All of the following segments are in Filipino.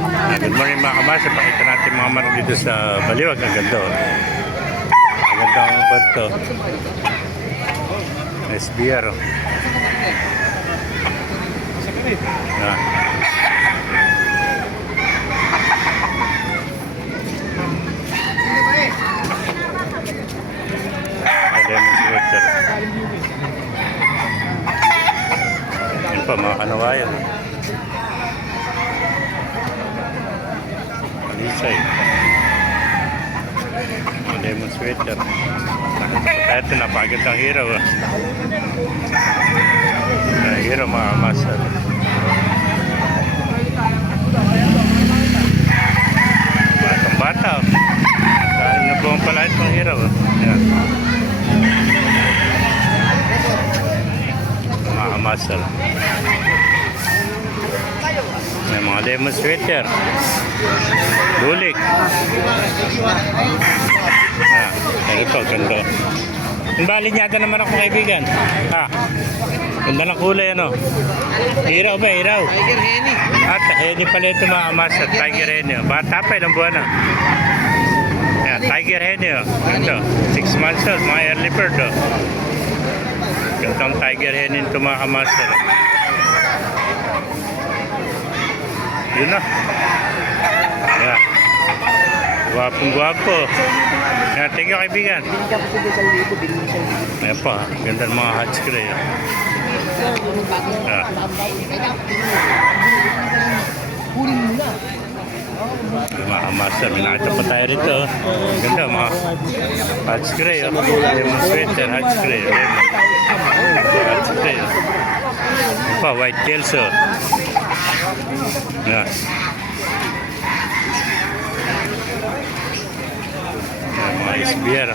Ah, Good morning mga kamas. Pakita natin mga manok dito sa Baliwag. Ang ganda. oh. Ang ganda ang kwento. SBR. Oh. Ah, demonstrator. Yan pa mga kanawayan. Alisay. Ang demonstrator. Kaya ito napagandang hero. ah. Ah, hero mga masal. Batang bata. oh. Dahil na buong pala itong hero. oh. Yan. Mga masal. May mga demonstrator. Bulik. Ah, ito, ganda. Ang bali niya naman ako kaibigan. Ha? Ganda ng kulay ano? Hiraw ba? Hiraw? Tiger Henny. At Henny pala ito mga amas at Tiger Henny. oh. Bata pa ilang buwan na. Yan, Tiger Henny. Oh. Ito, 6 months old, mga early bird. Oh. Gandang Tiger Henny ito mga oh. Yun na. Yan. Gwapong gwapo. Yan, thank you kaibigan. Ayan pa, ganda ng mga. Ah. Mo na. Yung mga master, minata pa tayo rito. Ganda, mga hats gray. Oh. Lemon sweater, gray. Lemon. Hats gray. Oh. Ayan pa, white tails. Oh. Yan. Yan, mga SBR.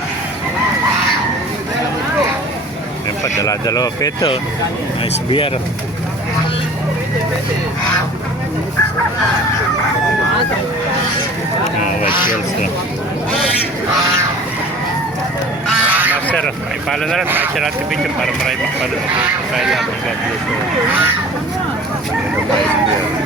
Yan pa, dala-dalawa pa ito. Mga SBR. Mga ay pala na lang. Ay, siya natin video para marami makapanood. Kaya lang, God bless you. Mga SBR.